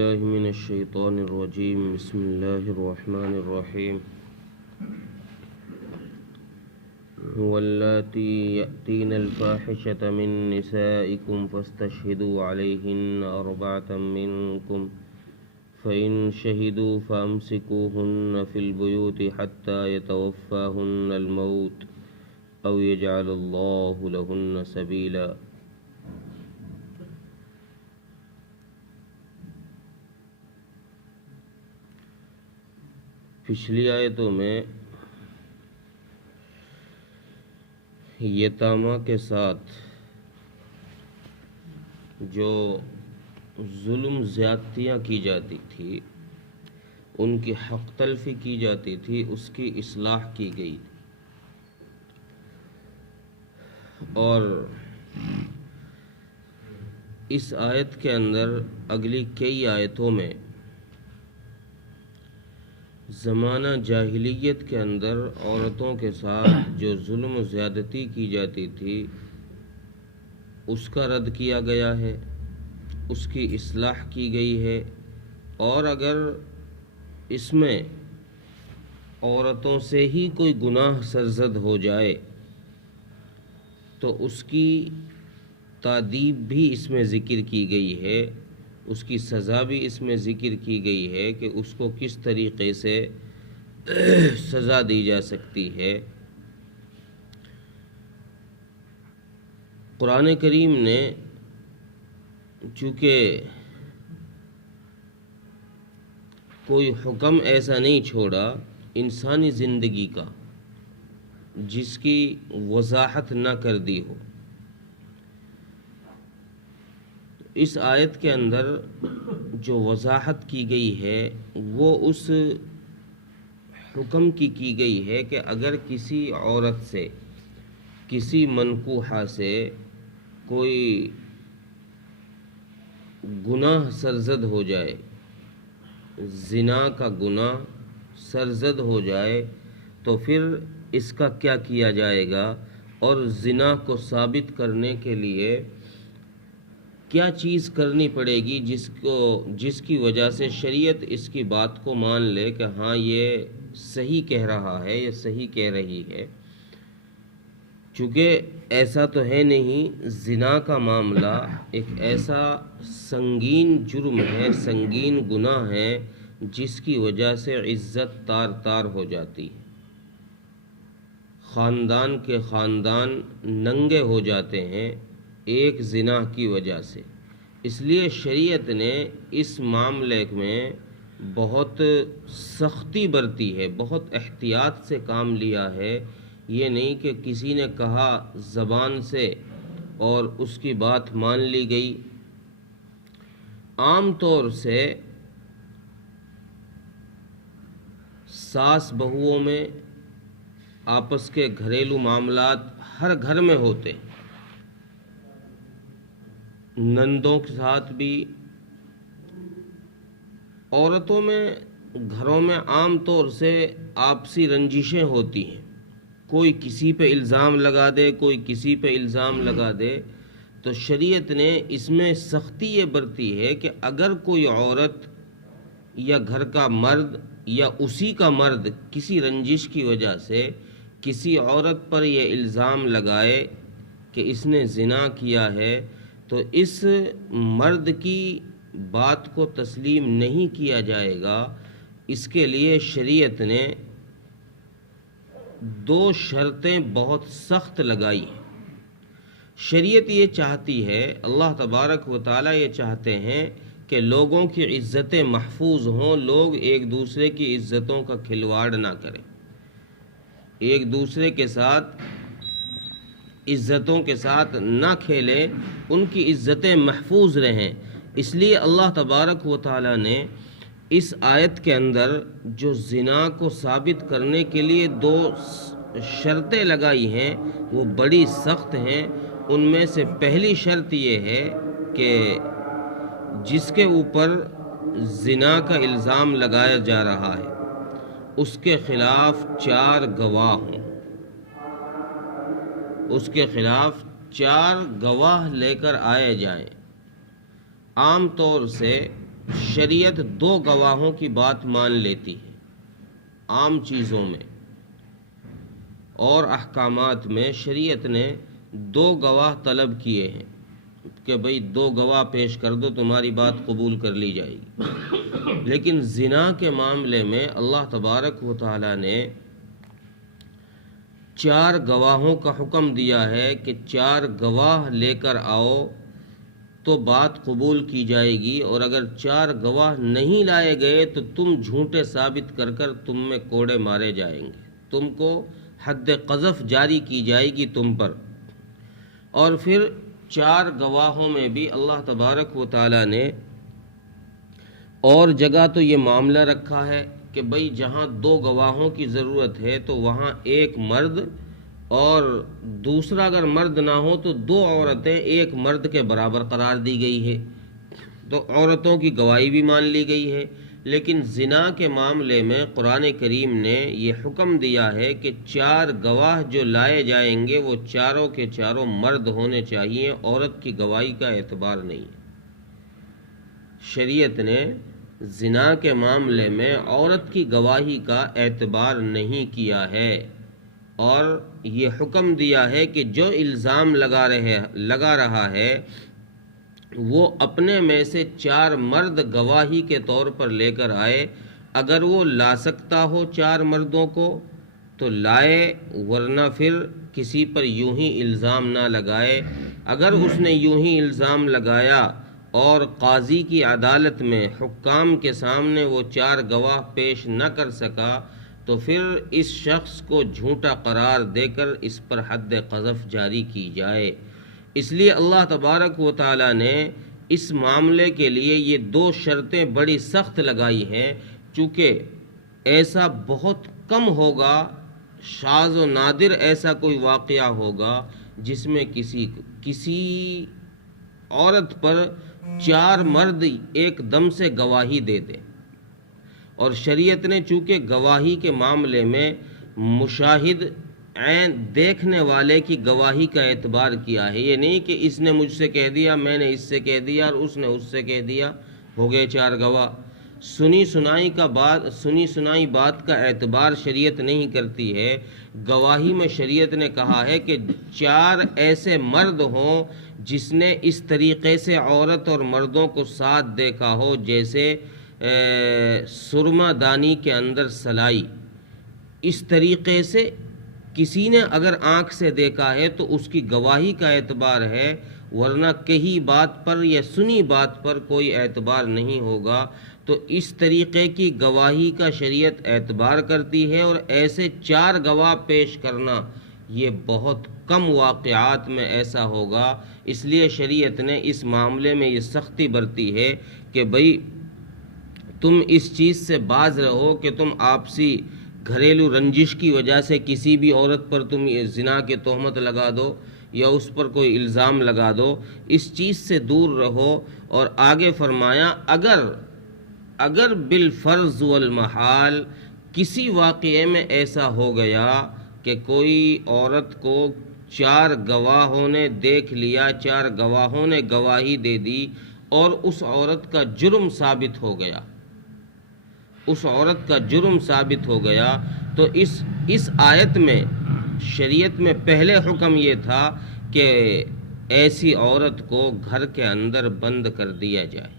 بالله من الشيطان الرجيم. بسم الله الرحمن الرحيم. واللاتي يأتين الفاحشة من نسائكم فاستشهدوا عليهن أربعة منكم فإن شهدوا فأمسكوهن في البيوت حتى يتوفاهن الموت أو يجعل الله لهن سبيلا. پچھلی آیتوں میں یتامہ کے ساتھ جو ظلم زیادتیاں کی جاتی تھی، ان کی حق تلفی کی جاتی تھی، اس کی اصلاح کی گئی. اور اس آیت کے اندر اگلی کئی آیتوں میں زمانہ جاہلیت کے اندر عورتوں کے ساتھ جو ظلم و زیادتی کی جاتی تھی اس کا رد کیا گیا ہے، اس کی اصلاح کی گئی ہے. اور اگر اس میں عورتوں سے ہی کوئی گناہ سرزد ہو جائے تو اس کی تادیب بھی اس میں ذکر کی گئی ہے، اس کی سزا بھی اس میں ذکر کی گئی ہے کہ اس کو کس طریقے سے سزا دی جا سکتی ہے. قرآن کریم نے چونکہ کوئی حکم ایسا نہیں چھوڑا انسانی زندگی کا جس کی وضاحت نہ کر دی ہو، اس آیت کے اندر جو وضاحت کی گئی ہے وہ اس حکم کی گئی ہے کہ اگر کسی عورت سے، کسی منکوحہ سے کوئی گناہ سرزد ہو جائے، زنا کا گناہ سرزد ہو جائے تو پھر اس کا کیا کیا جائے گا، اور زنا کو ثابت کرنے کے لیے کیا چیز کرنی پڑے گی جس کی وجہ سے شریعت اس کی بات کو مان لے کہ ہاں یہ صحیح کہہ رہا ہے، یہ صحیح کہہ رہی ہے. چونکہ ایسا تو ہے نہیں، زنا کا معاملہ ایک ایسا سنگین جرم ہے، سنگین گناہ ہے جس کی وجہ سے عزت تار تار ہو جاتی ہے، خاندان کے خاندان ننگے ہو جاتے ہیں ایک زنا کی وجہ سے. اس لیے شریعت نے اس معاملے میں بہت سختی برتی ہے، بہت احتیاط سے کام لیا ہے. یہ نہیں کہ کسی نے کہا زبان سے اور اس کی بات مان لی گئی. عام طور سے ساس بہوؤں میں آپس کے گھریلو معاملات ہر گھر میں ہوتے، نندوں کے ساتھ بھی. عورتوں میں گھروں میں عام طور سے آپسی رنجشیں ہوتی ہیں، کوئی کسی پہ الزام لگا دے، کوئی کسی پہ الزام لگا دے. تو شریعت نے اس میں سختی یہ برتی ہے کہ اگر کوئی عورت یا گھر کا مرد یا اسی کا مرد کسی رنجش کی وجہ سے کسی عورت پر یہ الزام لگائے کہ اس نے زنا کیا ہے تو اس مرد کی بات کو تسلیم نہیں کیا جائے گا. اس کے لیے شریعت نے دو شرطیں بہت سخت لگائی ہیں. شریعت یہ چاہتی ہے، اللہ تبارک و تعالی یہ چاہتے ہیں کہ لوگوں کی عزتیں محفوظ ہوں، لوگ ایک دوسرے کی عزتوں کا کھلواڑ نہ کریں، ایک دوسرے کے ساتھ عزتوں کے ساتھ نہ کھیلیں، ان کی عزتیں محفوظ رہیں. اس لیے اللہ تبارک و تعالی نے اس آیت کے اندر جو زنا کو ثابت کرنے کے لیے دو شرطیں لگائی ہیں وہ بڑی سخت ہیں. ان میں سے پہلی شرط یہ ہے کہ جس کے اوپر زنا کا الزام لگایا جا رہا ہے اس کے خلاف 4 گواہ ہوں، اس کے خلاف 4 گواہ لے کر آئے جائیں. عام طور سے شریعت دو گواہوں کی بات مان لیتی ہے عام چیزوں میں اور احکامات میں شریعت نے دو گواہ طلب کیے ہیں کہ بھئی دو گواہ پیش کر دو تمہاری بات قبول کر لی جائے گی، لیکن زنا کے معاملے میں اللہ تبارک و تعالی نے 4 گواہوں کا حکم دیا ہے کہ 4 گواہ لے کر آؤ تو بات قبول کی جائے گی، اور اگر 4 گواہ نہیں لائے گئے تو تم جھوٹے ثابت کر کر تم میں کوڑے مارے جائیں گے، تم کو حد قذف جاری کی جائے گی تم پر۔ اور پھر 4 گواہوں میں بھی اللہ تبارک و تعالی نے اور جگہ تو یہ معاملہ رکھا ہے کہ بھئی جہاں 2 گواہوں کی ضرورت ہے تو وہاں ایک مرد اور دوسرا اگر مرد نہ ہو تو 2 عورتیں ایک مرد کے برابر قرار دی گئی ہے، تو عورتوں کی گواہی بھی مان لی گئی ہے۔ لیکن زنا کے معاملے میں قرآن کریم نے یہ حکم دیا ہے کہ 4 گواہ جو لائے جائیں گے وہ چاروں کے چاروں مرد ہونے چاہیے، عورت کی گواہی کا اعتبار نہیں ہے۔ شریعت نے زنا کے معاملے میں عورت کی گواہی کا اعتبار نہیں کیا ہے، اور یہ حکم دیا ہے کہ جو الزام لگا رہا ہے وہ اپنے میں سے 4 مرد گواہی کے طور پر لے کر آئے، اگر وہ لا سکتا ہو 4 مردوں کو تو لائے، ورنہ پھر کسی پر یوں ہی الزام نہ لگائے۔ اگر اس نے یوں ہی الزام لگایا اور قاضی کی عدالت میں حکام کے سامنے وہ 4 گواہ پیش نہ کر سکا تو پھر اس شخص کو جھوٹا قرار دے کر اس پر حد قذف جاری کی جائے۔ اس لیے اللہ تبارک و تعالی نے اس معاملے کے لیے یہ 2 شرطیں بڑی سخت لگائی ہیں، چونکہ ایسا بہت کم ہوگا، شاذ و نادر ایسا کوئی واقعہ ہوگا جس میں کسی عورت پر 4 مرد ایک دم سے گواہی دے دیں۔ اور شریعت نے چونکہ گواہی کے معاملے میں مشاہد عین دیکھنے والے کی گواہی کا اعتبار کیا ہے، یہ نہیں کہ اس نے مجھ سے کہہ دیا، میں نے اس سے کہہ دیا اور اس نے اس سے کہہ دیا، ہو گئے 4 گواہ۔ سنی سنائی بات کا اعتبار شریعت نہیں کرتی ہے۔ گواہی میں شریعت نے کہا ہے کہ 4 ایسے مرد ہوں جس نے اس طریقے سے عورت اور مردوں کو ساتھ دیکھا ہو جیسے سرما دانی کے اندر سلائی، اس طریقے سے کسی نے اگر آنکھ سے دیکھا ہے تو اس کی گواہی کا اعتبار ہے، ورنہ کہی بات پر یا سنی بات پر کوئی اعتبار نہیں ہوگا۔ تو اس طریقے کی گواہی کا شریعت اعتبار کرتی ہے، اور ایسے 4 گواہ پیش کرنا یہ بہت کم واقعات میں ایسا ہوگا۔ اس لیے شریعت نے اس معاملے میں یہ سختی برتی ہے کہ بھئی تم اس چیز سے باز رہو کہ تم آپسی گھریلو رنجش کی وجہ سے کسی بھی عورت پر تم زنا کی تہمت لگا دو یا اس پر کوئی الزام لگا دو، اس چیز سے دور رہو۔ اور آگے فرمایا اگر بالفرض والمحال کسی واقعے میں ایسا ہو گیا کہ کوئی عورت کو 4 گواہوں نے دیکھ لیا، 4 گواہوں نے گواہی دے دی اور اس عورت کا جرم ثابت ہو گیا، تو اس آیت میں شریعت میں پہلے حکم یہ تھا کہ ایسی عورت کو گھر کے اندر بند کر دیا جائے،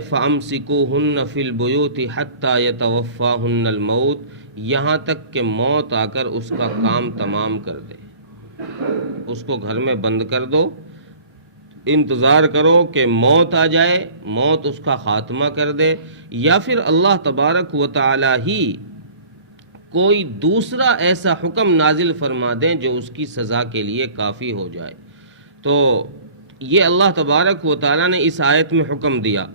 فَأَمْسِكُوهُنَّ فِي الْبُيُوتِ حَتَّى يَتَوَفَّاهُنَّ الْمَوْتُ، یہاں تک کہ موت آ کر اس کا کام تمام کر دے۔ اس کو گھر میں بند کر دو، انتظار کرو کہ موت آ جائے، موت اس کا خاتمہ کر دے، یا پھر اللہ تبارک و تعالی ہی کوئی دوسرا ایسا حکم نازل فرما دیں جو اس کی سزا کے لیے کافی ہو جائے۔ تو یہ اللہ تبارک و تعالی نے اس آیت میں حکم دیا۔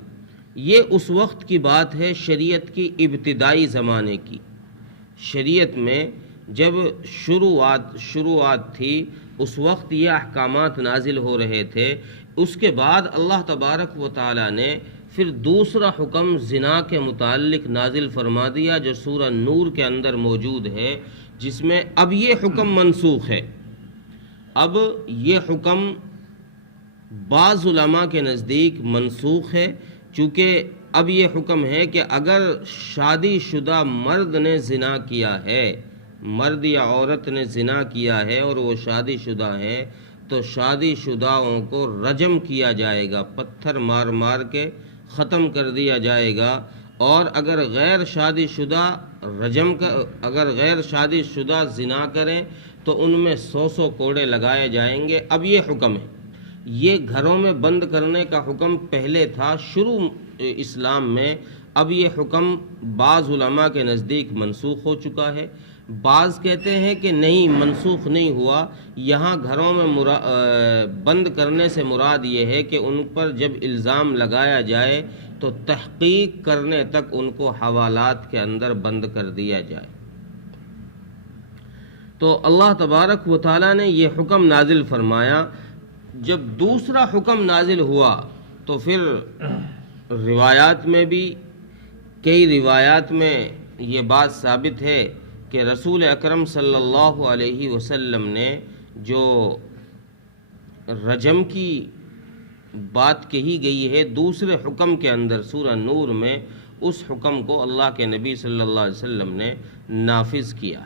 یہ اس وقت کی بات ہے شریعت کی ابتدائی زمانے کی۔ شریعت میں جب شروعات تھی اس وقت یہ احکامات نازل ہو رہے تھے۔ اس کے بعد اللہ تبارک و تعالی نے پھر دوسرا حکم زنا کے متعلق نازل فرما دیا جو سورہ نور کے اندر موجود ہے، جس میں اب یہ حکم منسوخ ہے۔ اب یہ حکم بعض علماء کے نزدیک منسوخ ہے، چونکہ اب یہ حکم ہے کہ اگر شادی شدہ مرد نے زنا کیا ہے، مرد یا عورت نے زنا کیا ہے اور وہ شادی شدہ ہیں، تو شادی شدہوں کو رجم کیا جائے گا، پتھر مار مار کے ختم کر دیا جائے گا۔ اور اگر غیر شادی شادی شدہ زنا کریں تو ان میں 100 کوڑے لگائے جائیں گے۔ اب یہ حکم ہے، یہ گھروں میں بند کرنے کا حکم پہلے تھا شروع اسلام میں، اب یہ حکم بعض علماء کے نزدیک منسوخ ہو چکا ہے۔ بعض کہتے ہیں کہ نہیں، منسوخ نہیں ہوا، یہاں گھروں میں بند کرنے سے مراد یہ ہے کہ ان پر جب الزام لگایا جائے تو تحقیق کرنے تک ان کو حوالات کے اندر بند کر دیا جائے۔ تو اللہ تبارک و تعالیٰ نے یہ حکم نازل فرمایا۔ جب دوسرا حکم نازل ہوا تو پھر روایات میں بھی، کئی روایات میں یہ بات ثابت ہے کہ رسول اکرم صلی اللہ علیہ وسلم نے جو رجم کی بات کہی گئی ہے دوسرے حکم کے اندر سورہ نور میں، اس حکم کو اللہ کے نبی صلی اللہ علیہ وسلم نے نافذ کیا۔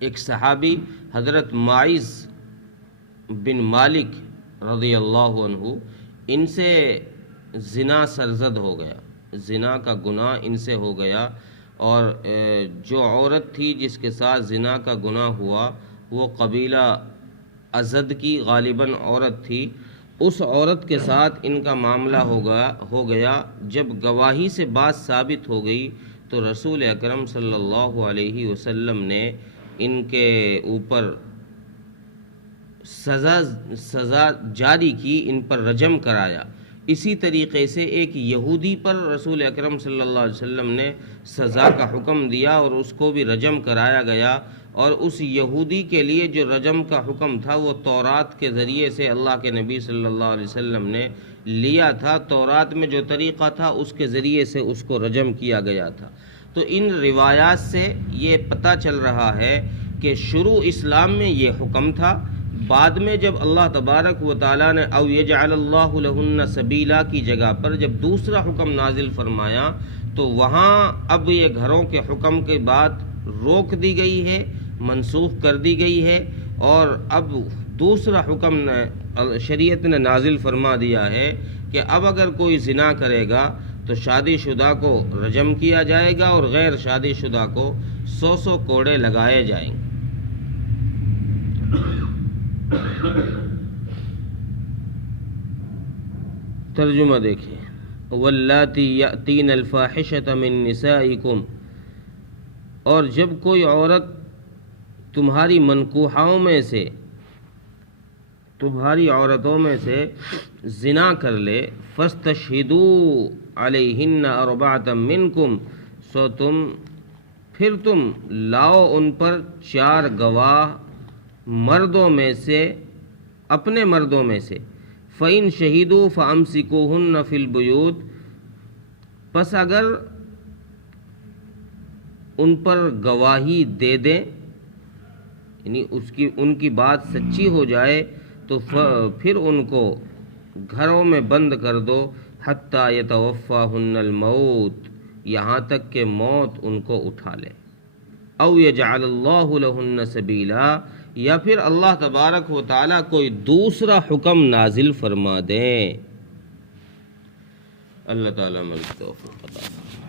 ایک صحابی حضرت معاذ بن مالک رضی اللہ عنہ، ان سے زنا سرزد ہو گیا، زنا کا گناہ ان سے ہو گیا، اور جو عورت تھی جس کے ساتھ زنا کا گناہ ہوا وہ قبیلہ ازد کی غالباً عورت تھی۔ اس عورت کے ساتھ ان کا معاملہ ہو گیا۔ جب گواہی سے بات ثابت ہو گئی تو رسول اکرم صلی اللہ علیہ وسلم نے ان کے اوپر سزا جاری کی، ان پر رجم کرایا۔ اسی طریقے سے ایک یہودی پر رسول اکرم صلی اللہ علیہ وسلم نے سزا کا حکم دیا اور اس کو بھی رجم کرایا گیا۔ اور اس یہودی کے لیے جو رجم کا حکم تھا وہ تورات کے ذریعے سے اللہ کے نبی صلی اللہ علیہ وسلم نے لیا تھا، تورات میں جو طریقہ تھا اس کے ذریعے سے اس کو رجم کیا گیا تھا۔ تو ان روایات سے یہ پتہ چل رہا ہے کہ شروع اسلام میں یہ حکم تھا، بعد میں جب اللہ تبارک و تعالیٰ نے او یجعل اللہ لہن سبیلا کی جگہ پر جب دوسرا حکم نازل فرمایا تو وہاں اب یہ گھروں کے حکم کی بات روک دی گئی ہے، منسوخ کر دی گئی ہے، اور اب دوسرا حکم شریعت نے نازل فرما دیا ہے کہ اب اگر کوئی زنا کرے گا تو شادی شدہ کو رجم کیا جائے گا اور غیر شادی شدہ کو 100 کوڑے لگائے جائیں گے۔ ترجمہ دیکھیں، واللاتی یأتین الفاحشۃ من نسائکم، اور جب کوئی عورت تمہاری منکوحاؤں میں سے، تمہاری عورتوں میں سے زنا کر لے، فاستشہدوا علیہن اربعۃ منکم، سو پھر تم لاؤ ان پر 4 گواہ مردوں میں سے، اپنے مردوں میں سے۔ فَإِن شَهِدُوا فَأَمْسِكُوهُنَّ فِي الْبُيُوتِ، پس اگر ان پر گواہی دے دیں، یعنی ان کی بات سچی ہو جائے تو پھر ان کو گھروں میں بند کر دو، حَتَّى يَتَوَفَّاهُنَّ الْمَوْتُ، یہاں تک کہ موت ان کو اٹھا لے۔ او یجعل اللہ لہن سبیلا، یا پھر اللہ تبارک و تعالیٰ کوئی دوسرا حکم نازل فرما دیں۔ اللہ تعالیٰ مل توفیق عطا فرمائے۔